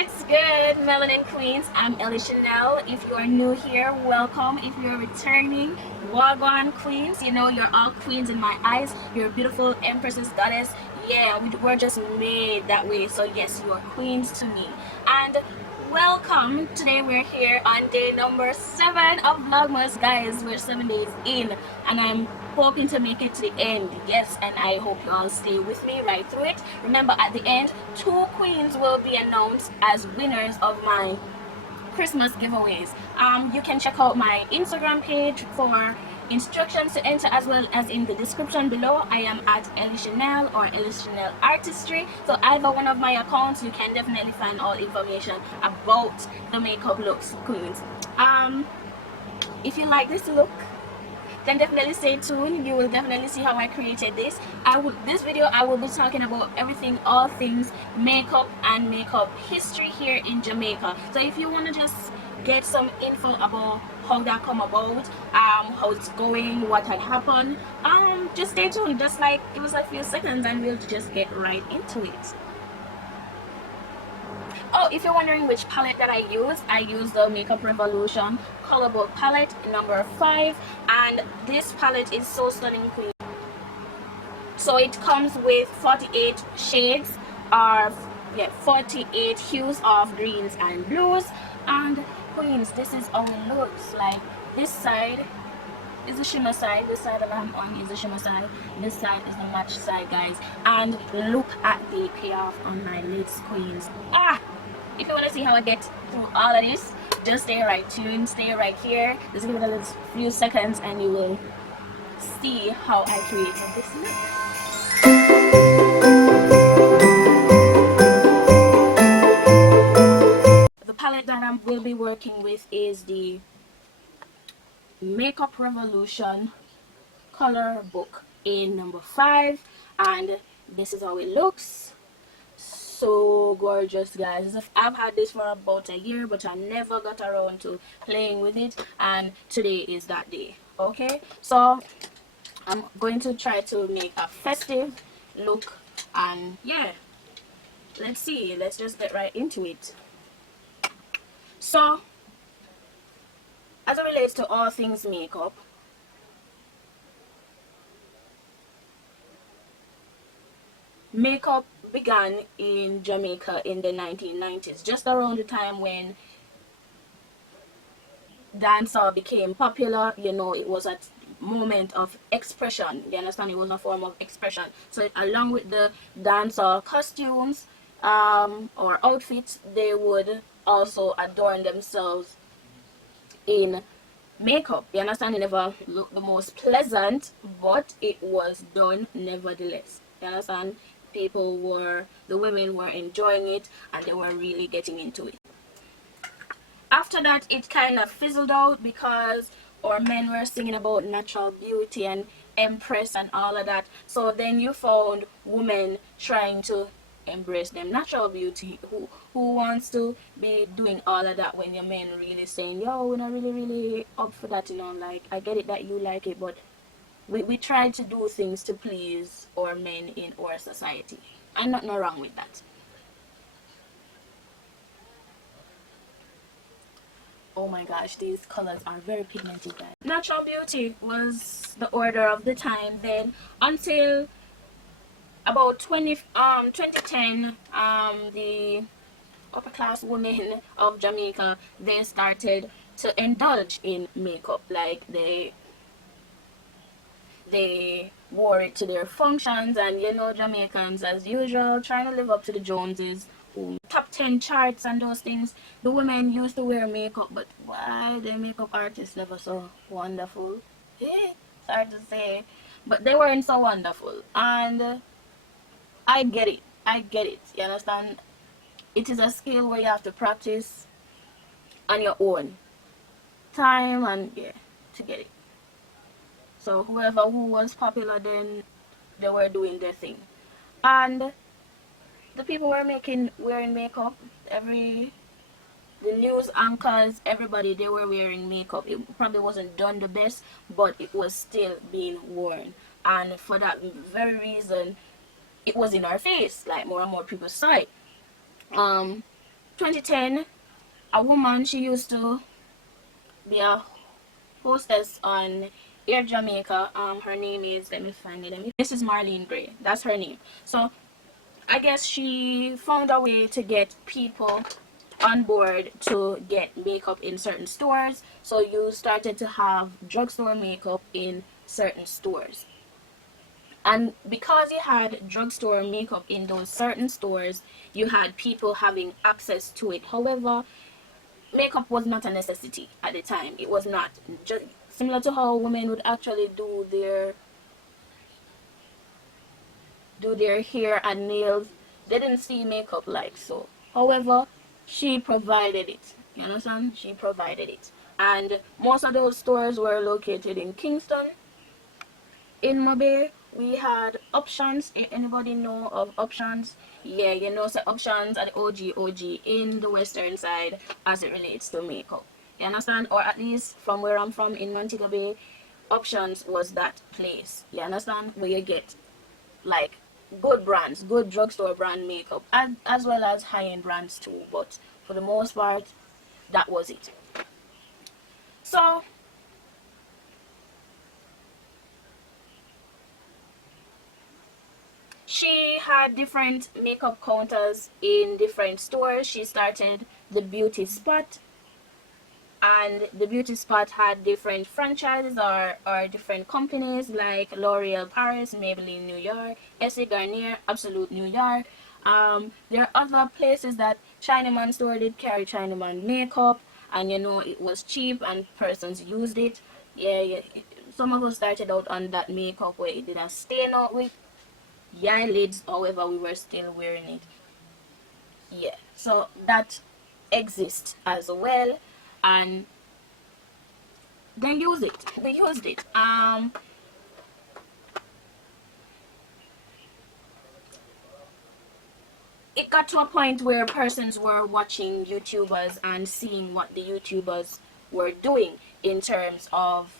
What's good, Melanin Queens? I'm Elle Shenelle. If you are new here, welcome. If you're returning, Wagwan Queens. You know, you're all queens in my eyes. You're beautiful empresses, goddess. Yeah, we're just made that way. So yes, you are queens to me. And welcome. Today we're here on day number 7 of Vlogmas. Guys, we're 7 days in and I'm hoping to make it to the end. Yes, and I hope you all stay with me right through it. Remember, at the end, 2 queens will be announced as winners of my Christmas giveaways. You can check out my Instagram page for instructions to enter, as well as in the description below. I am at Elle Shenelle or Elle Shenelle Artistry. So either one of my accounts, you can definitely find all information about the makeup looks, queens. If you like this look, then definitely stay tuned. You will definitely see how I created this. This video I will be talking about everything, all things makeup and makeup history here in Jamaica. So if you want to just get some info about how that come about, how it's going, what had happened, just stay tuned. Just like give us a few seconds and we'll just get right into it. Oh, if you're wondering which palette that I use the Makeup Revolution Color Book palette number 5, and this palette is so stunning, queen. So it comes with 48 shades of 48 hues of greens and blues. And queens, this is how it looks like. This side is the shimmer side, this side that I'm on is the shimmer side, this side is the match side, guys. And look at the payoff on my lids, queens. If you want to see how I get through all of this, just stay right tuned, stay right here. Just give it a little few seconds and you will see how I created this look. The palette that I will be working with is the Makeup Revolution Color Book in number 5, and this is how it looks. So gorgeous, guys. I've had this for about a year, but I never got around to playing with it, and today is that day. Okay, so I'm going to try to make a festive look, and yeah, let's see, let's just get right into it. So as it relates to all things makeup, makeup began in Jamaica in the 1990s, just around the time when dancehall became popular. You know, it was a moment of expression. You understand? It was a form of expression. So along with the dancehall costumes or outfits, they would also adorn themselves in makeup. You understand? It never looked the most pleasant, but it was done nevertheless. You understand? The women were enjoying it and they were really getting into it. After that, it kind of fizzled out because our men were singing about natural beauty and empress and all of that. So then you found women trying to embrace them natural beauty. Who wants to be doing all of that when your men really saying, yo, we're not really up for that, you know? Like, I get it that you like it, but we try to do things to please our men in our society, and nothing wrong with that. Oh my gosh, these colors are very pigmented, guys. Natural beauty was the order of the time then, until about 2010. The upper class women of Jamaica, they started to indulge in makeup. Like they wore it to their functions, and you know, Jamaicans as usual trying to live up to the Joneses, top 10 charts and those things. The women used to wear makeup, but why the makeup artists never so wonderful? It's hard to say, but they weren't so wonderful. And I get it, you understand? It is a skill where you have to practice on your own time, and yeah, to get it. So who was popular then, they were doing their thing, and the people were wearing makeup. The news anchors, everybody, they were wearing makeup. It probably wasn't done the best, but it was still being worn, and for that very reason, it was in our face. Like more and more people saw it. 2010, a woman, she used to be a hostess on Air Jamaica. Her name is, let me find it. This is Marlene Gray. That's her name. So I guess she found a way to get people on board to get makeup in certain stores. So you started to have drugstore makeup in certain stores. And because you had drugstore makeup in those certain stores, you had people having access to it. However, makeup was not a necessity at the time. It was not. Just similar to how women would actually do their hair and nails, they didn't see makeup like so. However, she provided it. You understand? She provided it. And most of those stores were located in Kingston. In Mobile, we had Options. Anybody know of Options? Yeah, you know, so Options are the OG in the western side as it relates to makeup. You understand? Or at least from where I'm from in Montego Bay, Options was that place. You understand? Where you get like good brands, good drugstore brand makeup, as well as high-end brands too. But for the most part, that was it. So she had different makeup counters in different stores. She started the Beauty Spot, and the Beauty Spot had different franchises or different companies like L'Oreal Paris, Maybelline New York, Essie Garnier, Absolute New York. There are other places that Chinaman store did carry Chinaman makeup, and you know it was cheap and persons used it. Yeah. Some of us started out on that makeup where it didn't stain out with eyelids, however we were still wearing it. Yeah, so that exists as well, and they used it. It got to a point where persons were watching YouTubers and seeing what the YouTubers were doing in terms of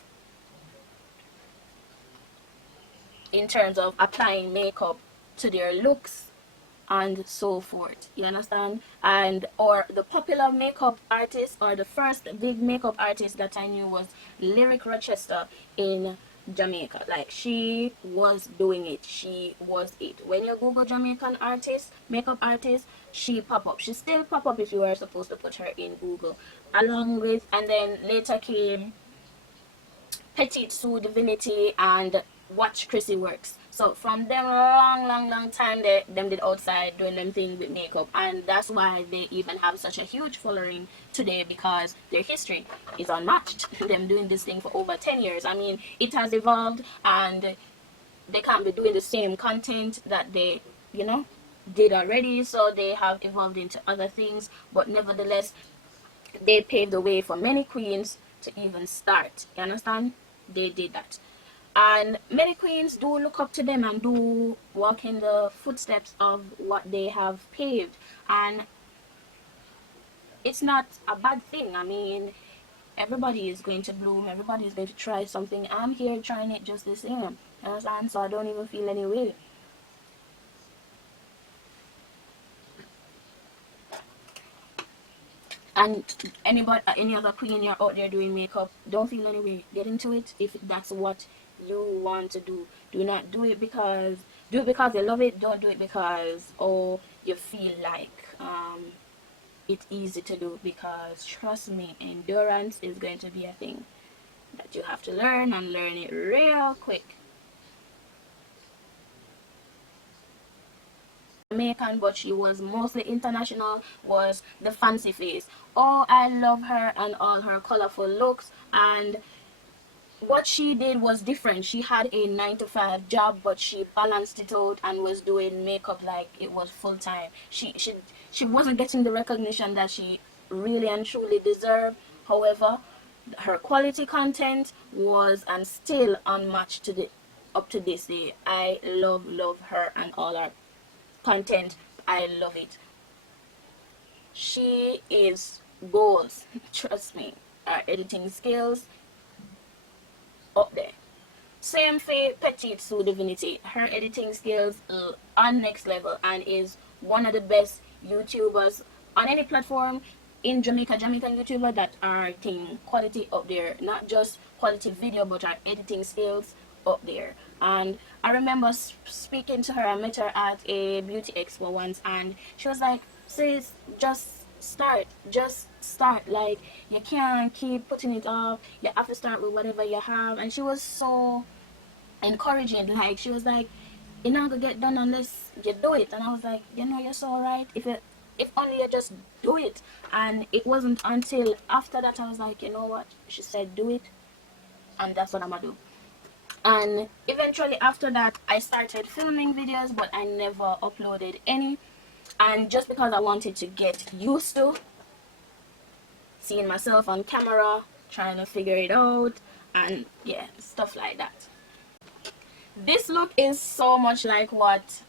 applying makeup to their looks and so forth. You understand? And or the popular makeup artist, or the first big makeup artist that I knew was Lyricrochester in Jamaica. Like, she was doing it. She was it. When you Google Jamaican artist, makeup artist, she pop up. She still pop up if you were supposed to put her in Google. Along with, and then later came Petite-sue, Divinitii, and watch Crissy Works. So from them long time, them did outside doing them thing with makeup, and that's why they even have such a huge following today, because their history is unmatched. Them doing this thing for over 10 years. I mean, it has evolved, and they can't be doing the same content that they, you know, did already. So they have evolved into other things, but nevertheless, they paved the way for many queens to even start. You understand? They did that. And many queens do look up to them and do walk in the footsteps of what they have paved. And it's not a bad thing. I mean, everybody is going to bloom. Everybody is going to try something. I'm here trying it just the same. You understand? So I don't even feel any way. And any other queen you're out there doing makeup, don't feel any way. Get into it if that's what you want to do. Do not do it because you love it. Don't do it because, oh, you feel like it's easy to do, because trust me, endurance is going to be a thing that you have to learn, and learn it real quick. Jamaican, but she was mostly international, was the Fancy Face. Oh, I love her and all her colorful looks, and what she did was different. She had a 9-to-5 job, but she balanced it out and was doing makeup like it was full-time. She wasn't getting the recognition that she really and truly deserved. However, her quality content was and still unmatched to the up to this day. I love her and all her content. I love it. She is goals. Trust me. Her editing skills up there. Same for Petite-sue Divinitii. Her editing skills on next level, and is one of the best YouTubers on any platform in Jamaican YouTuber that are taking quality up there, not just quality video, but are editing skills up there. And I remember speaking to her. I met her at a beauty expo once, and she was like, sis, just start. Like, you can't keep putting it off. You have to start with whatever you have. And she was so encouraging. Like, she was like, you're not gonna get done unless you do it. And I was like, you know, you're so right. If only you just do it. And it wasn't until after that I was like, you know what, she said do it, and that's what I'm gonna do. And eventually after that I started filming videos, but I never uploaded any. And just because I wanted to get used to seeing myself on camera, trying to figure it out, and yeah, stuff like that. This look is so much like what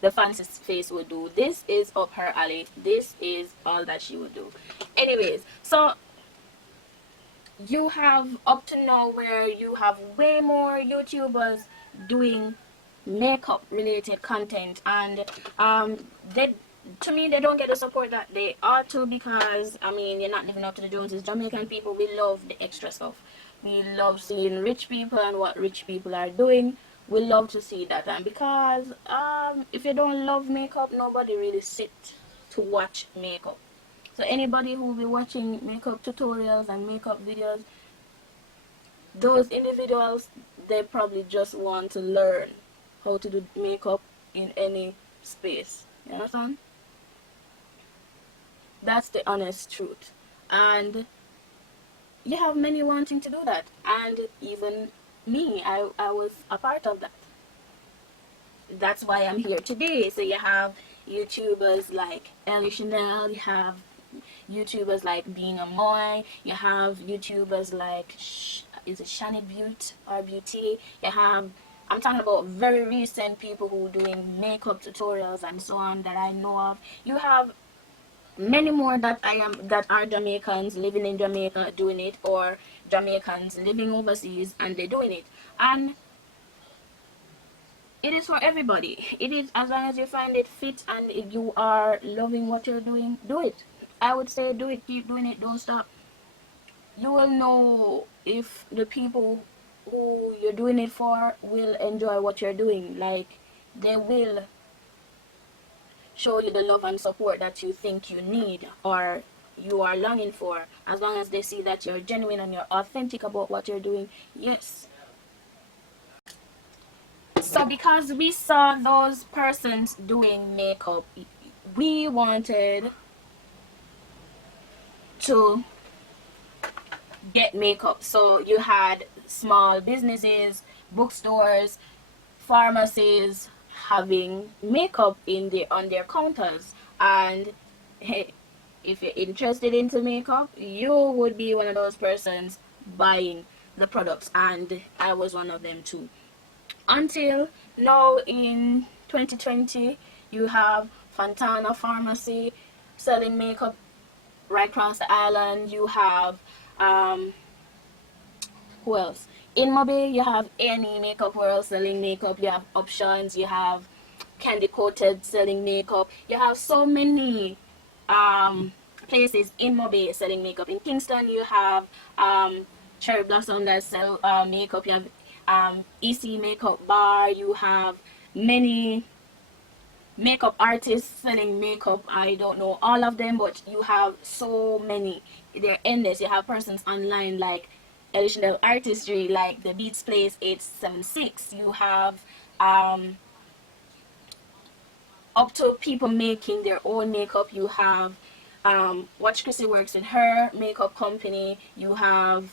the fancy face would do. This is up her alley. This is all that she would do. Anyways, so you have up to now where you have way more YouTubers doing makeup related content, and they, to me, they don't get the support that they ought to, because I mean, you're not living up to the Joneses. Jamaican people, we love the extra stuff. We love seeing rich people and what rich people are doing. We love to see that. And because if you don't love makeup, nobody really sit to watch makeup. So anybody who will be watching makeup tutorials and makeup videos, those individuals, they probably just want to learn how to do makeup in any space. You understand? That's the honest truth. And you have many wanting to do that, and even me, I was a part of that. That's why I'm here today. So you have YouTubers like Elle Shenelle, you have YouTubers like Being Amoy, you have YouTubers like is it Shaniebeaute or Beauty. You have, I'm talking about very recent people who are doing makeup tutorials and so on that I know of. You have many more that are Jamaicans living in Jamaica doing it, or Jamaicans living overseas and they're doing it. And it is for everybody. It is, as long as you find it fit and you are loving what you're doing, do it. I would say do it, keep doing it, don't stop. You will know if the people who you're doing it for will enjoy what you're doing. Like, they will show you the love and support that you think you need or you are longing for, as long as they see that you're genuine and you're authentic about what you're doing. Yes. So because we saw those persons doing makeup, we wanted to get makeup. So you had small businesses, bookstores, pharmacies having makeup on their counters. And hey, if you're interested into makeup, you would be one of those persons buying the products, and I was one of them too. Until now in 2020, you have Fontana Pharmacy selling makeup right across the island. You have who else? In Mobile, you have any makeup world selling makeup. You have Options. You have Candy Coated selling makeup. You have so many places in Mobile selling makeup. In Kingston, you have Cherry Blossom that sell makeup. You have EC Makeup Bar. You have many makeup artists selling makeup. I don't know all of them, but you have so many. They're endless. You have persons online like Elle Shenelle Artistry, like the Beats Place 876. You have up to people making their own makeup. You have Watch Crissy Works in her makeup company. You have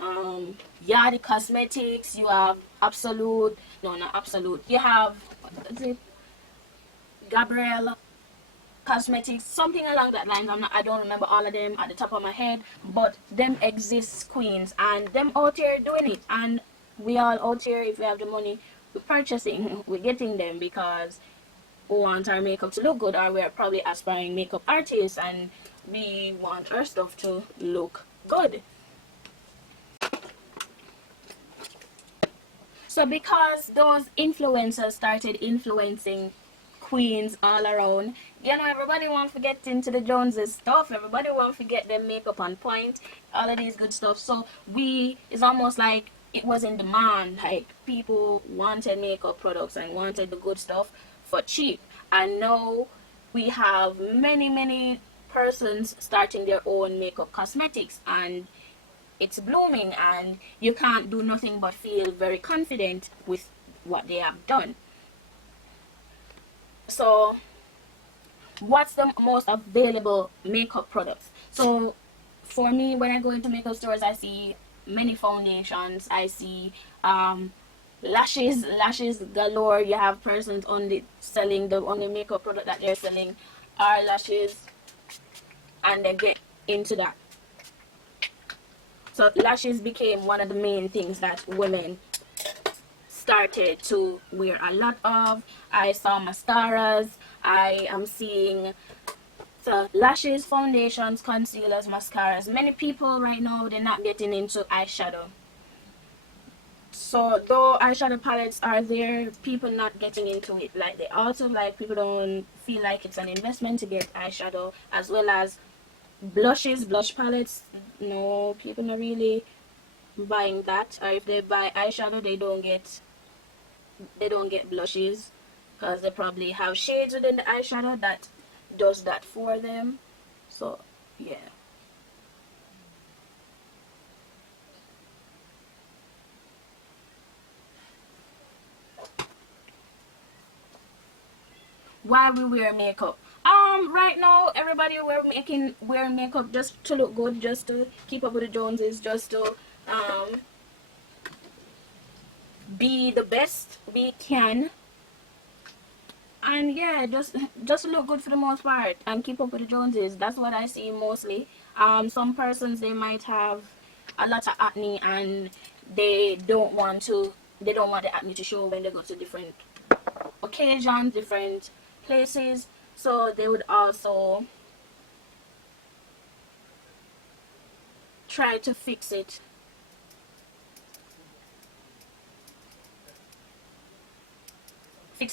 Yardi Cosmetics. You have Absolute, no, not Absolute. You have, what is it? Gabrielle Cosmetics, something along that line. I don't remember all of them at the top of my head, but them exist, queens, and them out here doing it. And we all out here, if we have the money, we're purchasing, we're getting them because we want our makeup to look good, or we're probably aspiring makeup artists and we want our stuff to look good. So because those influencers started influencing queens all around. You know, everybody want to get into the Joneses stuff. Everybody want to get their makeup on point. All of these good stuff. So it's almost like it was in demand. Like people wanted makeup products and wanted the good stuff for cheap. And now we have many persons starting their own makeup cosmetics, and it's blooming, and you can't do nothing but feel very confident with what they have done. So what's the most available makeup products? So for me, when I go into makeup stores, I see many foundations. I see lashes galore. You have persons only selling the only makeup product that they're selling are lashes, and they get into that. So lashes became one of the main things that women started to wear a lot of. I saw mascaras. I am seeing so lashes, foundations, concealers, mascaras. Many people right now, they're not getting into eyeshadow. So though eyeshadow palettes are there, people not getting into it. Like they also like people don't feel like it's an investment to get eyeshadow, as well as blushes, blush palettes. No, people not really buying that. Or if they buy eyeshadow, they don't get blushes, because they probably have shades within the eyeshadow that does that for them. So yeah. Why we wear makeup? Right now everybody wear makeup just to look good, just to keep up with the Joneses, just to be the best we can, and yeah, just look good for the most part and keep up with the Joneses. That's what I see mostly. Some persons, they might have a lot of acne, and they don't want the acne to show when they go to different occasions, different places. So they would also try to fix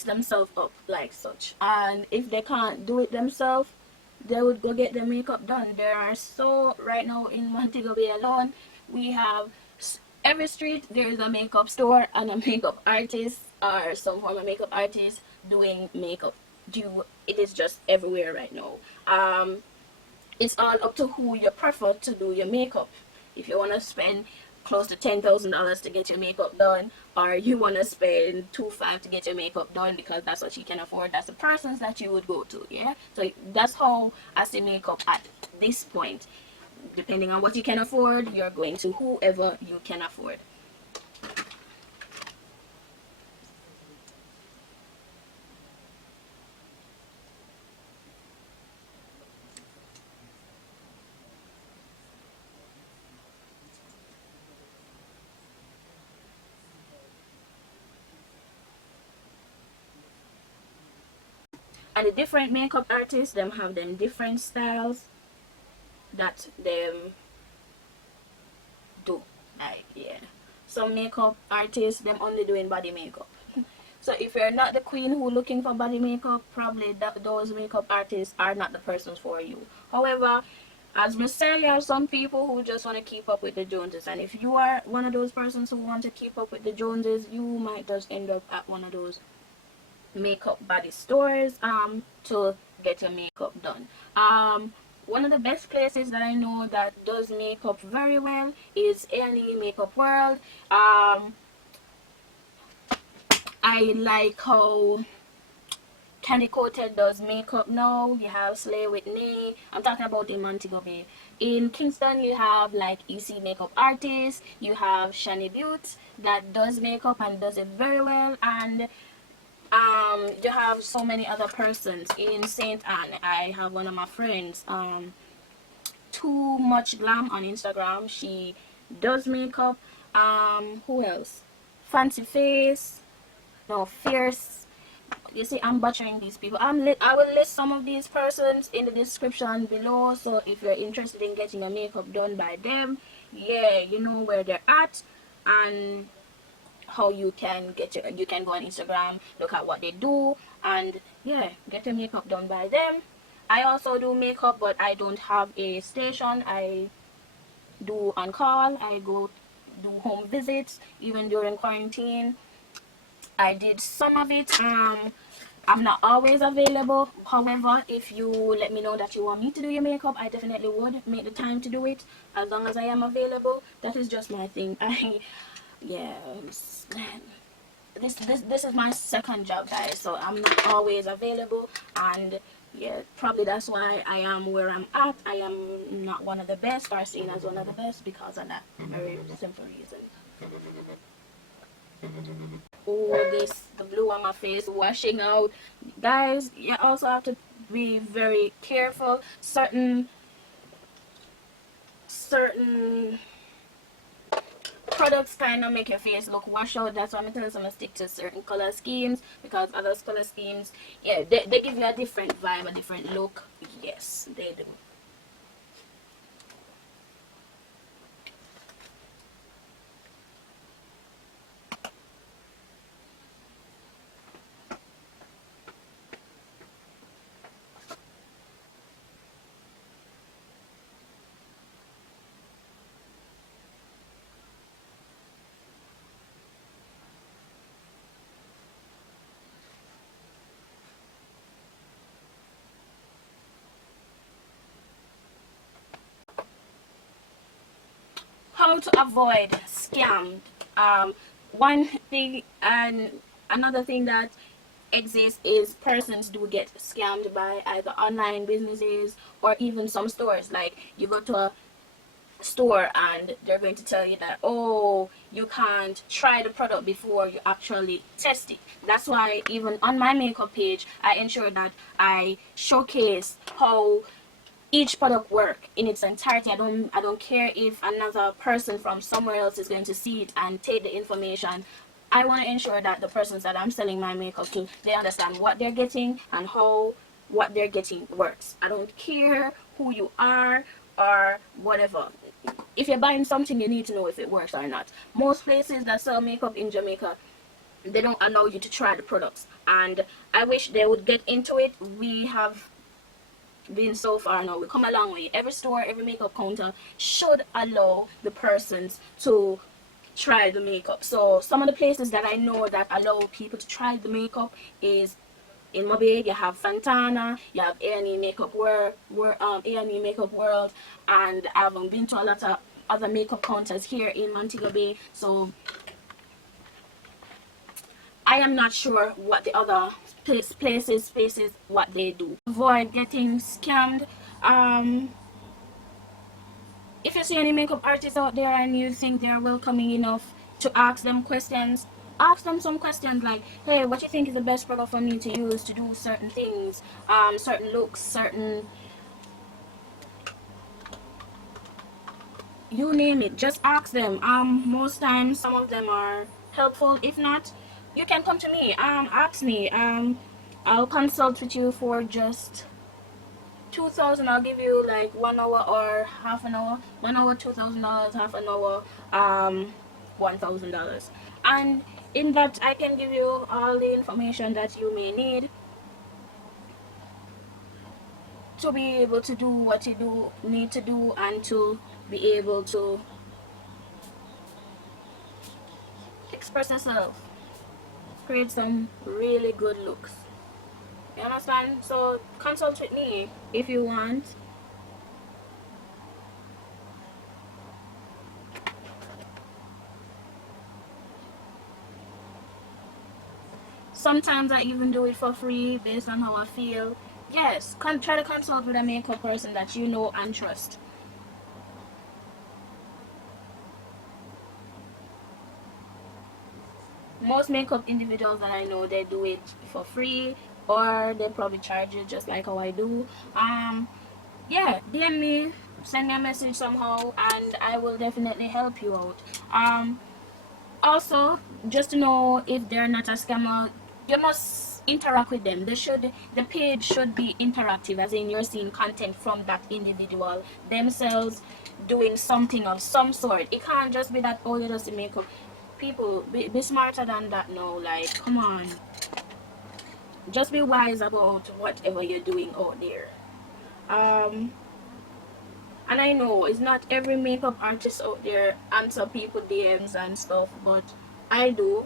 themselves up like such. And if they can't do it themselves, they would go get their makeup done. There are so right now in Montego Bay alone, we have every street there is a makeup store and a makeup artist or some form of makeup artist doing makeup. It is just everywhere right now. It's all up to who you prefer to do your makeup. If you want to spend close to $10,000 to get your makeup done, or you want to spend $2,500 to get your makeup done because that's what you can afford, that's the persons that you would go to. Yeah, so that's how I see makeup at this point. Depending on what you can afford, you're going to whoever you can afford. And the different makeup artists, them have them different styles that them do. Like yeah, some makeup artists, them only doing body makeup. So if you're not the queen who looking for body makeup, probably those makeup artists are not the persons for you. However, as me say, there are some people who just want to keep up with the Joneses, and if you are one of those persons who want to keep up with the Joneses, you might just end up at one of those makeup body stores to get your makeup done. One of the best places that I know that does makeup very well is Elle Makeup World. I like how Candy Coated does makeup now. You have Slay with Nee. I'm talking about in Montego Bay. In Kingston, you have like EC Makeup Artist. You have Shaniebeaute that does makeup and does it very well. And you have so many other persons. In St. Anne, I have one of my friends, Too Much Glam on Instagram. She does makeup. Who else? Fancy Face. No, Fierce. You see, I'm butchering these people. I will list some of these persons in the description below. So if you're interested in getting your makeup done by them, yeah, you know where they're at and how you can get you can go on Instagram, look at what they do, and yeah, get your makeup done by them. I also do makeup, but I don't have a station. I do on call. I go do home visits even during quarantine. I did some of it. I'm not always available. However, if you let me know that you want me to do your makeup, I definitely would make the time to do it as long as I am available. That is just my thing. Yeah, this is my second job, guys, so I'm not always available, and yeah, probably that's why I am where I'm at. I am not one of the best or seen as one of the best because of that very simple reason. Oh, this the blue on my face washing out, guys. You also have to be very careful. Certain products kind of make your face look washed out. That's why I'm telling someone to stick to certain color schemes, because other color schemes, yeah, they give you a different vibe, a different look. Yes, they do. How to avoid scam. One thing and another thing that exists is persons do get scammed by either online businesses or even some stores. Like, you go to a store and they're going to tell you that, oh, you can't try the product before you actually test it. That's why even on my makeup page, I ensure that I showcase how each product work in its entirety. I don't care if another person from somewhere else is going to see it and take the information. I want to ensure that the persons that I'm selling my makeup to, they understand what they're getting and how what they're getting works. I don't care who you are or whatever. If you're buying something, you need to know if it works or not. Most places that sell makeup in Jamaica, they don't allow you to try the products, and I wish they would get into it. We have been so far now, we come a long way. Every store, every makeup counter should allow the persons to try the makeup. So some of the places that I know that allow people to try the makeup is in Mobile. You have Fantana, you have A&E Makeup World, A&E Makeup World, and I've been to a lot of other makeup counters here in Montego Bay. So I am not sure what the other places what they do. Avoid getting scammed. If you see any makeup artists out there and you think they're welcoming enough to ask them questions, ask them some questions like, hey, what do you think is the best product for me to use to do certain things, certain looks, certain, you name it. Just ask them. Most times some of them are helpful. If not, you can come to me, ask me. I'll consult with you for just 2,000. I'll give you like 1 hour or half an hour. 1 hour, $2,000. Half an hour, $1,000. And in that, I can give you all the information that you may need to be able to do what you need to do, and to be able to express yourself, create some really good looks. You understand? So consult with me if you want. Sometimes I even do it for free based on how I feel. Yes, try to consult with a makeup person that you know and trust. Most makeup individuals that I know, they do it for free, or they probably charge you just like how I do. Yeah, DM me, send me a message somehow, and I will definitely help you out. Also, just to know if they're not a scammer, you must interact with them. The page should be interactive, as in you're seeing content from that individual themselves doing something of some sort. It can't just be that, oh, you just makeup. People, be smarter than that now. Like, come on. just be wise about whatever you're doing out there. And I know it's not every makeup artist out there answer people DMs and stuff, but I do.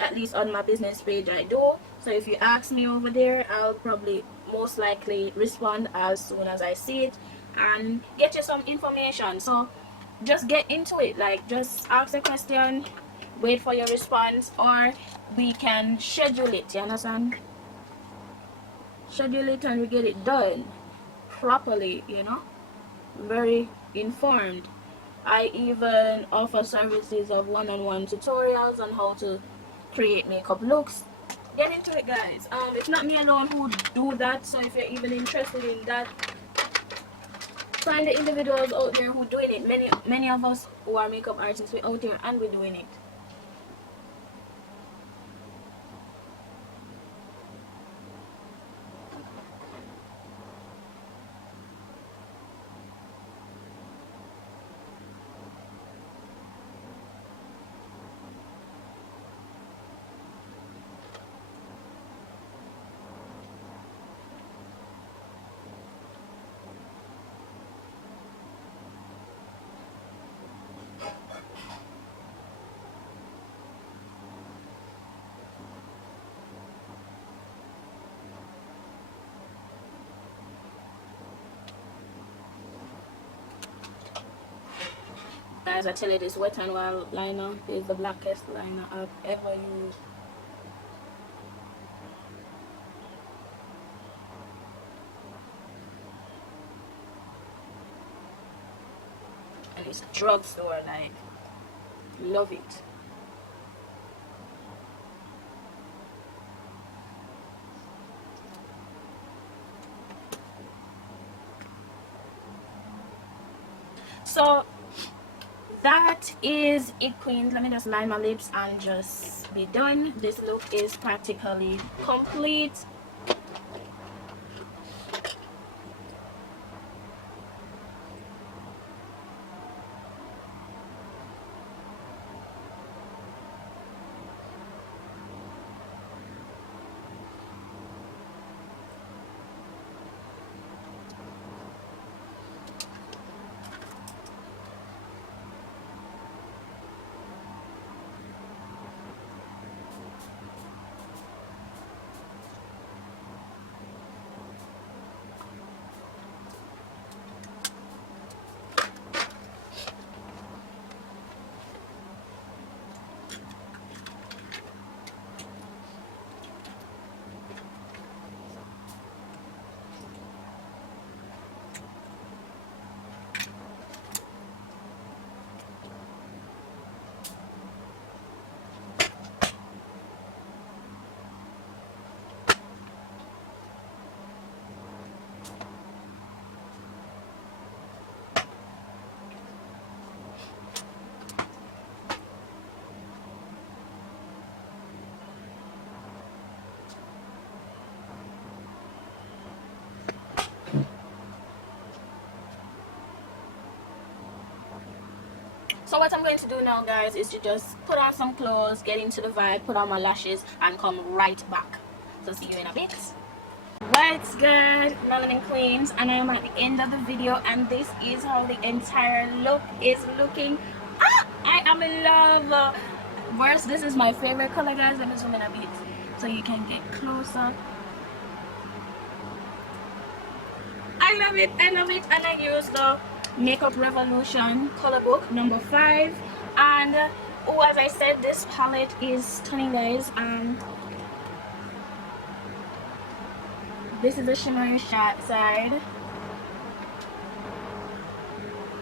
At least on my business page I do. So if you ask me over there, I'll probably most likely respond as soon as I see it and get you some information. So just get into it, like just ask a question, wait for your response, or we can schedule it, you understand? Schedule it and we get it done properly, you know, very informed. I even offer services of one-on-one tutorials on how to create makeup looks. Get into it, guys. It's not me alone who do that, so if you're even interested in that, find the individuals out there who doing it. Many of us who are makeup artists, we're out there and we're doing it. Guys, I tell you, this Wet n Wild liner is the blackest liner I've ever used. And it's drugstore, like, love it. So that is it, queens. Let me just line my lips and just be done. This look is practically complete. So what I'm going to do now, guys, is to just put on some clothes, get into the vibe, put on my lashes, and come right back. So see you in a bit. What's good, melanin queens? And I am at the end of the video, and this is how the entire look is looking. I am in love. Worst, this is my favorite color, guys. Let me zoom in a bit so you can get closer. I love it, I love it. And I use the Makeup Revolution color book number 5, and oh, as I said, this palette is stunning, guys. This is the shimmery side,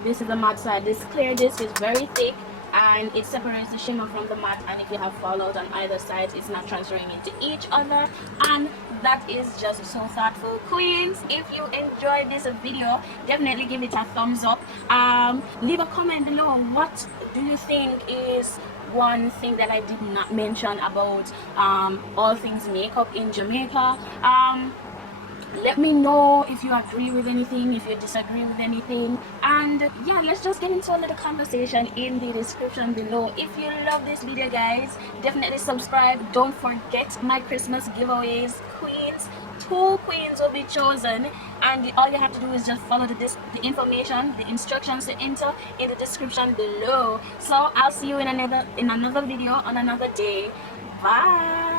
this is the matte side. This clear disc is very thick and it separates the shimmer from the matte, and if you have fallout on either side, it's not transferring into each other, and that is just so thoughtful, queens. If you enjoyed this video, definitely give it a thumbs up. Leave a comment below. What do you think is one thing that I did not mention about all things makeup in Jamaica? Let me know if you agree with anything, if you disagree with anything, and yeah, let's just get into a little conversation in the description below. If you love this video, guys, definitely subscribe. Don't forget my Christmas giveaways. Queens, 2 queens will be chosen, and all you have to do is just follow the information, the instructions to enter in the description below. So I'll see you in another video on another day. Bye.